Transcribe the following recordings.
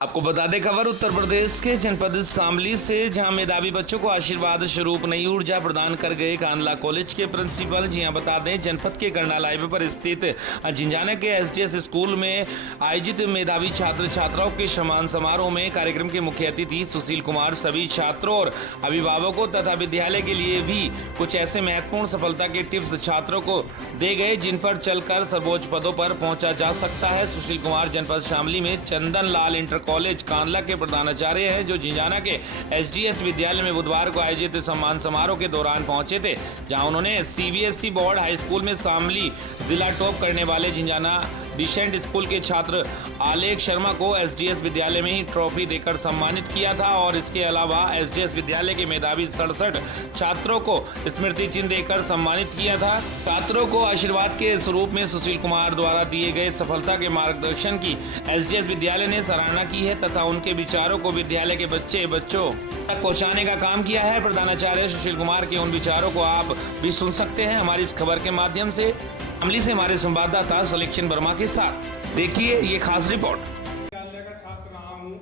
आपको बता दें खबर उत्तर प्रदेश के जनपद शामली से, जहां मेधावी बच्चों को आशीर्वाद स्वरूप नई ऊर्जा प्रदान कर गए कांदला कॉलेज के प्रिंसिपल। जी हां, बता दें जनपद के करनाल हाईवे पर स्थित झिंझाना के एसडीएस स्कूल में आयोजित मेधावी छात्र छात्राओं के सम्मान समारोह में कार्यक्रम के मुख्य अतिथि सुशील कुमार सभी छात्रों और अभिभावकों तथा विद्यालय के लिए भी कुछ ऐसे महत्वपूर्ण सफलता के टिप्स छात्रों को दे गए जिन पर चलकर सर्वोच्च पदों पर पहुंचा जा सकता है। सुशील कुमार जनपद शामली में चंदन लाल इंटर कॉलेज कांदला के प्रधानाचार्य हैं, जो झिंझाना के एसडीएस विद्यालय में बुधवार को आयोजित सम्मान समारोह के दौरान पहुंचे थे, जहां उन्होंने सीबीएसई बोर्ड हाई स्कूल में शामली जिला टॉप करने वाले झिंझाना डिसेंट स्कूल के छात्र आलेख शर्मा को एसडीएस विद्यालय में ही ट्रॉफी देकर सम्मानित किया था और इसके अलावा एसडीएस विद्यालय के मेधावी 67 छात्रों को स्मृति चिन्ह देकर सम्मानित किया था। छात्रों को आशीर्वाद के स्वरूप में सुशील कुमार द्वारा दिए गए सफलता के मार्गदर्शन की एसडीएस विद्यालय ने सराहना की है तथा उनके विचारों को विद्यालय के बच्चों तक पहुँचाने का काम किया है। प्रधानाचार्य सुशील कुमार के उन विचारों को आप भी सुन सकते हैं हमारी इस खबर के माध्यम से। शामली से हमारे संवाददाता सलेक्शन वर्मा के साथ देखिए ये खास रिपोर्ट। विद्यालय का छात्र रहा हूँ,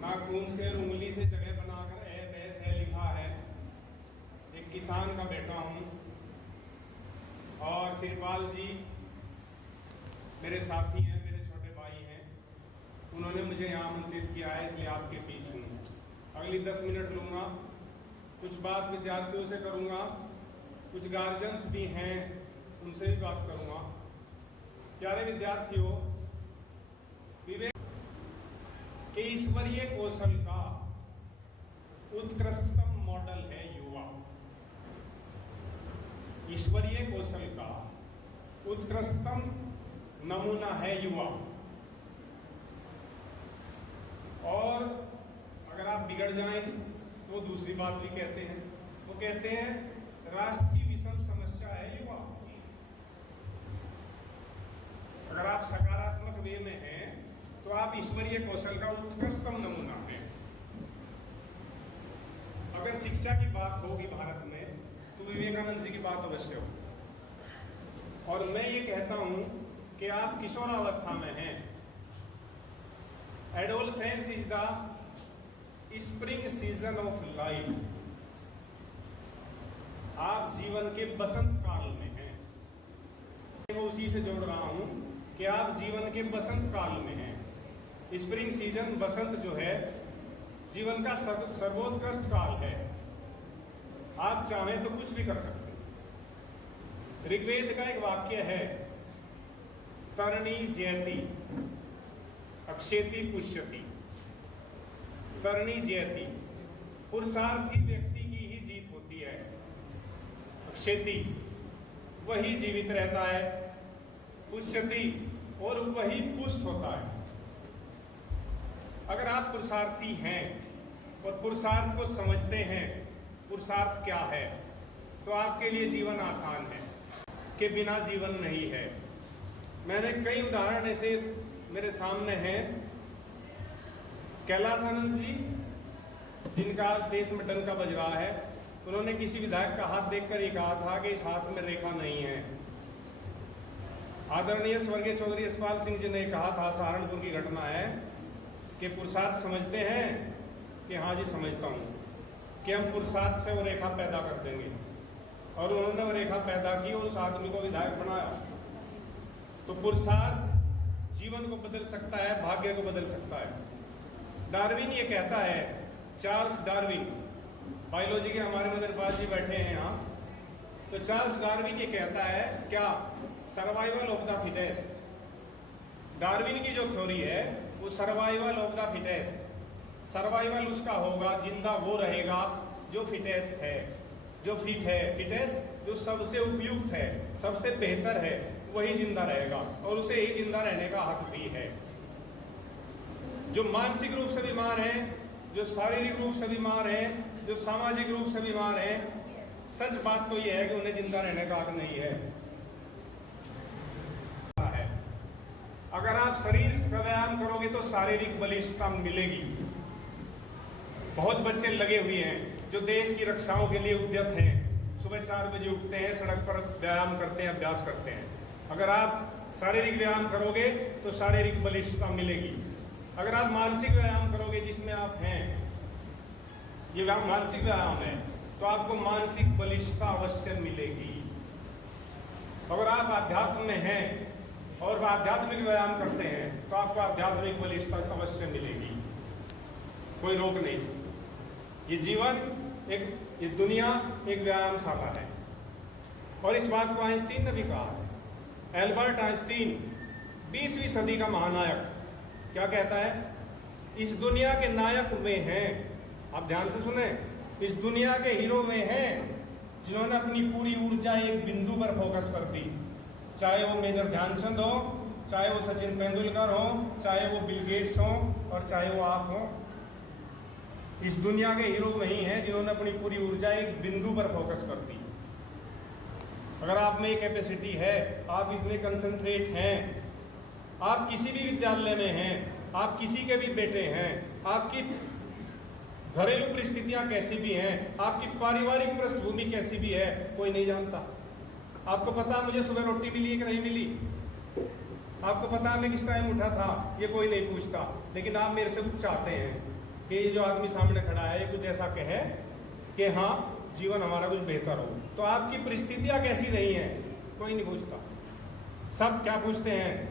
नाखून से उंगली से जगह बनाकर ए बैस है लिखा है। एक किसान का बेटा हूँ और शिरपाल जी मेरे साथी हैं, मेरे छोटे भाई हैं। उन्होंने मुझे यहाँ आमंत्रित किया है, इसलिए आपके बीच हूँ। अगली 10 मिनट लूँगा, कुछ बात विद्यार्थियों से करूँगा, कुछ गार्जियंस भी हैं उनसे भी बात करूँगा। प्यारे विद्यार्थियों, विवेक के ईश्वरीय कौशल का उत्कृष्टतम मॉडल है युवा। ईश्वरीय कौशल का उत्कृष्टतम नमूना है युवा। और अगर आप बिगड़ जाएं तो दूसरी बात भी कहते हैं, वो कहते हैं राष्ट्र की विषम समस्या है युवा। अगर आप सकारात्मक वे में हैं तो आप ईश्वरीय कौशल का उत्कृष्टतम नमूना हैं। अगर शिक्षा की बात होगी भारत में तो विवेकानंद जी की बात अवश्य हो। और मैं ये कहता हूं कि आप किशोरावस्था में हैं। Adolescence is the spring season of life. आप जीवन के बसंत काल में हैं। मैं उसी से जोड़ रहा हूं कि आप जीवन के बसंत काल में हैं। स्प्रिंग सीजन, बसंत जो है जीवन का सर्वोत्कृष्ट काल है। आप चाहें तो कुछ भी कर सकते हैं। ऋग्वेद का एक वाक्य है, तरणी जयति अक्षेति पुष्यति। तरणी जयति, पुरुषार्थी व्यक्ति की ही जीत होती है। अक्षेति, वही जीवित रहता है। पुष्यति, और वही पुष्ट होता है। अगर आप पुरुषार्थी हैं और पुरुषार्थ को समझते हैं, पुरुषार्थ क्या है, तो आपके लिए जीवन आसान है। के बिना जीवन नहीं है। मैंने कई उदाहरण ऐसे मेरे सामने हैं। कैलाश आनंद जी, जिनका देश में डंका बज रहा है, उन्होंने किसी विधायक का हाथ देखकर ये कहा था कि इस हाथ में रेखा नहीं है। आदरणीय स्वर्गीय चौधरी यशपाल सिंह जी ने कहा था, सहारनपुर की घटना है, कि पुरुषार्थ समझते हैं कि हाँ जी समझता हूँ, कि हम पुरुषार्थ से वो रेखा पैदा कर देंगे। और उन्होंने वो रेखा पैदा की और उस आदमी को विधायक बनाया। तो पुरुषार्थ जीवन को बदल सकता है, भाग्य को बदल सकता है। डार्विन ये कहता है, चार्ल्स डार्विन, बायोलॉजी के हमारे मदरबाज जी बैठे हैं यहाँ, तो चार्ल्स डार्विन ये कहता है क्या, survival of the fittest. Darwin की जो थ्योरी है वो survival of the fittest. Survival उसका होगा, जिंदा वो रहेगा जो फिटेस्ट है, जो फिट है। फिटेस्ट जो सबसे उपयुक्त है, सबसे बेहतर है, वही जिंदा रहेगा और उसे ही जिंदा रहने का हक भी है। जो मानसिक रूप से बीमार हैं, जो शारीरिक रूप से बीमार हैं, जो सामाजिक रूप से बीमार हैं, सच बात तो यह है कि उन्हें जिंदा रहने का हक नहीं है। अगर आप शरीर का व्यायाम करोगे तो शारीरिक बलिष्ठता मिलेगी। बहुत बच्चे लगे हुए हैं जो देश की रक्षाओं के लिए उद्यत हैं। सुबह 4 बजे उठते हैं, सड़क पर व्यायाम करते हैं, अभ्यास करते हैं। अगर आप शारीरिक व्यायाम करोगे तो शारीरिक बलिष्ठता मिलेगी। अगर आप मानसिक व्यायाम करोगे जिसमें आप हैं, ये मानसिक व्यायाम है, तो आपको मानसिक बलिष्ठता अवश्य मिलेगी। अगर आप आध्यात्म में हैं और आध्यात्मिक व्यायाम करते हैं तो आपको आध्यात्मिक बलिष्ठता अवश्य मिलेगी, कोई रोक नहीं सकता। ये जीवन ये दुनिया एक व्यायामशाला है। और इस बात को आइंस्टीन ने भी कहा है। एल्बर्ट आइंस्टीन 20वीं सदी का महानायक क्या कहता है? इस दुनिया के नायक वे हैं, आप ध्यान से सुने, इस दुनिया के हीरो वे हैं जिन्होंने अपनी पूरी ऊर्जा एक बिंदु पर फोकस कर दी। चाहे वो मेजर ध्यानचंद हो, चाहे वो सचिन तेंदुलकर हो, चाहे वो बिल गेट्स हो, और चाहे वो आप हो। इस दुनिया के हीरो वही हैं जिन्होंने अपनी पूरी ऊर्जा एक बिंदु पर फोकस कर दी। अगर आप में कैपेसिटी है, आप इतने कंसंट्रेट हैं, आप किसी भी विद्यालय में हैं, आप किसी के भी बेटे हैं, आपकी घरेलू परिस्थितियां कैसी भी हैं, आपकी पारिवारिक पृष्ठभूमि कैसी भी है, कोई नहीं जानता। आपको पता मुझे सुबह रोटी मिली कि नहीं मिली, आपको पता मैं किस टाइम उठा था, ये कोई नहीं पूछता। लेकिन आप मेरे से कुछ चाहते हैं कि ये जो आदमी सामने खड़ा है ये कुछ ऐसा कहे कि हाँ जीवन हमारा कुछ बेहतर हो। तो आपकी परिस्थितियां कैसी रही हैं, कोई नहीं पूछता। सब क्या पूछते हैं?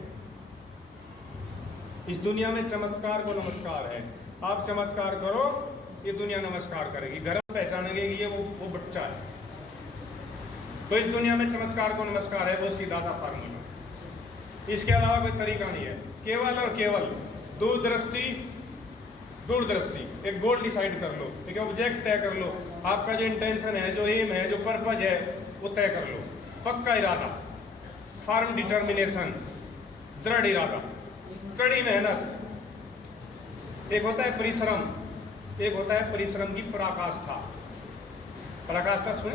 इस दुनिया में चमत्कार को नमस्कार है। आप चमत्कार करो, ये दुनिया नमस्कार करेगी, गर्व पहचानेंगे कि ये वो बच्चा है। तो इस दुनिया में चमत्कार को नमस्कार है, बहुत सीधा सा फार्मूला। इसके अलावा कोई तरीका नहीं है। केवल और केवल दूरदृष्टि, एक गोल डिसाइड कर लो, एक ऑब्जेक्ट तय कर लो, आपका जो इंटेंशन है, जो एम है, जो पर्पज है, वो तय कर लो। पक्का इरादा, फर्म डिटर्मिनेशन, दृढ़ इरादा, कड़ी मेहनत। एक होता है परिश्रम, एक होता है परिश्रम की पराकाष्ठा। पराकाष्ठा सुने?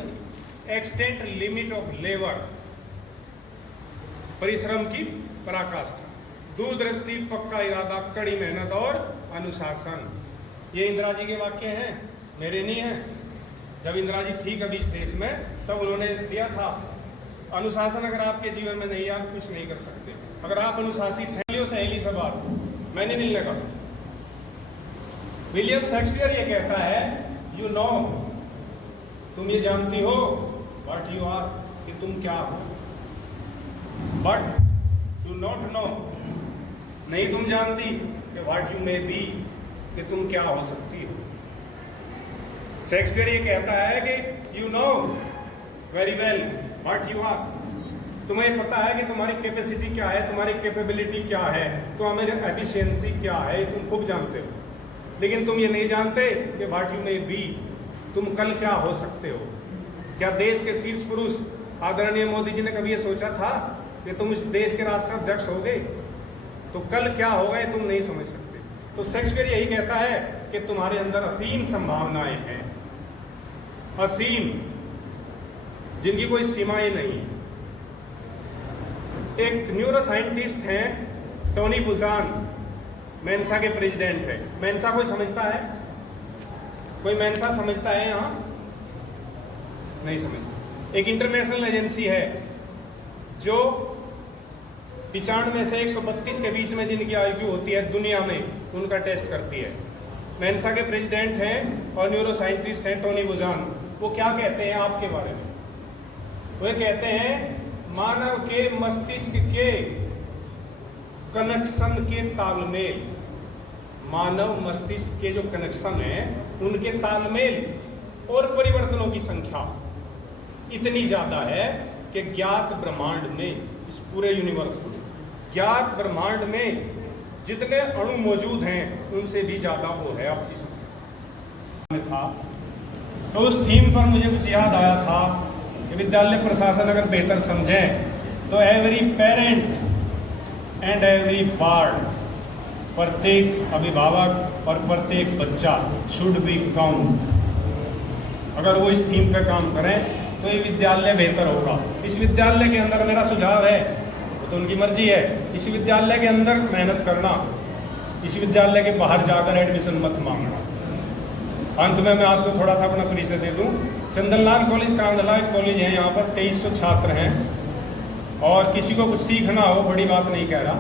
एक्सटेंट लिमिट ऑफ लेबर, परिश्रम की पराकाष्ठा। दूरदृष्टि, पक्का इरादा, कड़ी मेहनत और अनुशासन। ये इंदिरा जी के वाक्य हैं, मेरे नहीं हैं। जब इंदिरा जी थी कभी इस देश में तब उन्होंने दिया था। अनुशासन अगर आपके जीवन में नहीं है, आप कुछ नहीं कर सकते। अगर आप अनुशासित हैं, लियो सहेली से बात, मैंने मिलने का। विलियम शेक्सपियर ये कहता है, यू नो, तुम ये जानती हो, व्हाट यू आर, कि तुम क्या हो, बट यू नॉट नो, नहीं तुम जानती कि व्हाट यू मे बी, कि तुम क्या हो सकती हो। शेक्सपियर ये कहता है कि you know very well what you are, तुम्हें पता है कि तुम्हारी कैपेसिटी क्या है, तुम्हारी कैपेबिलिटी क्या है, तुम्हारी एफिशिएंसी क्या है, तुम खूब जानते हो। लेकिन तुम ये नहीं जानते कि व्हाट यू मे बी, तुम कल क्या हो सकते हो। क्या देश के शीर्ष पुरुष आदरणीय मोदी जी ने कभी ये सोचा था कि तुम इस देश के राष्ट्राध्यक्ष होगे? तो कल क्या होगा ये तुम नहीं समझ सकते। तो शेक्सपियर यही कहता है कि तुम्हारे अंदर असीम संभावनाएं हैं, असीम, जिनकी कोई सीमाएं नहीं। एक न्यूरो साइंटिस्ट हैं टोनी बुजान, मेंसा के प्रेसिडेंट है। मेंसा कोई समझता है? कोई मेंसा समझता है यहाँ? नहीं समझता। एक इंटरनेशनल एजेंसी है जो 95 से 132 के बीच में जिनकी आईक्यू होती है दुनिया में, उनका टेस्ट करती है। मेंसा के प्रेसिडेंट हैं और न्यूरो साइंटिस्ट हैं टोनी बुजान। वो क्या कहते हैं आपके बारे में? वो कहते हैं मानव के मस्तिष्क के कनेक्शन के तालमेल, मानव मस्तिष्क के जो कनेक्शन है उनके तालमेल और परिवर्तनों की संख्या इतनी ज्यादा है कि ज्ञात ब्रह्मांड में, इस पूरे यूनिवर्स में, ज्ञात ब्रह्मांड में जितने अणु मौजूद हैं उनसे भी ज्यादा वो है आपकी संख्या में था। तो उस थीम पर मुझे कुछ याद आया था कि विद्यालय प्रशासन अगर बेहतर समझें तो every parent and every ward, प्रत्येक अभिभावक और प्रत्येक बच्चा शुड बी काउंट। अगर वो इस थीम पर काम करें तो ये विद्यालय बेहतर होगा। इस विद्यालय के अंदर मेरा सुझाव है, वो तो उनकी मर्जी है, इस विद्यालय के अंदर मेहनत करना, इस विद्यालय के बाहर जाकर एडमिशन मत मांगना। अंत में मैं आपको थोड़ा सा अपना परिचय दे दूं। चंदनलाल कॉलेज कांधला एक कॉलेज है, यहाँ पर 2300 छात्र हैं और किसी को कुछ सीखना हो, बड़ी बात नहीं कह रहा,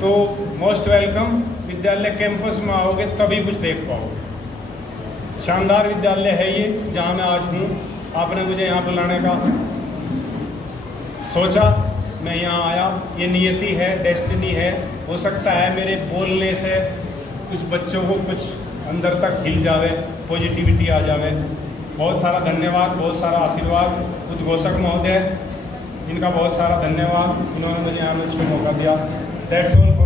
तो मोस्ट वेलकम। विद्यालय कैंपस में आओगे तभी कुछ देख पाओगे। शानदार विद्यालय है ये, जहाँ मैं आज हूँ। आपने मुझे यहाँ बुलाने का सोचा, मैं यहाँ आया। ये नियति है, डेस्टिनी है। हो सकता है मेरे बोलने से कुछ बच्चों को कुछ अंदर तक हिल जावे, पॉजिटिविटी आ जावे। बहुत सारा धन्यवाद, बहुत सारा आशीर्वाद उद्घोषक महोदय, इनका बहुत सारा धन्यवाद। इन्होंने मुझे यहाँ मंच में मौका दिया। That's all.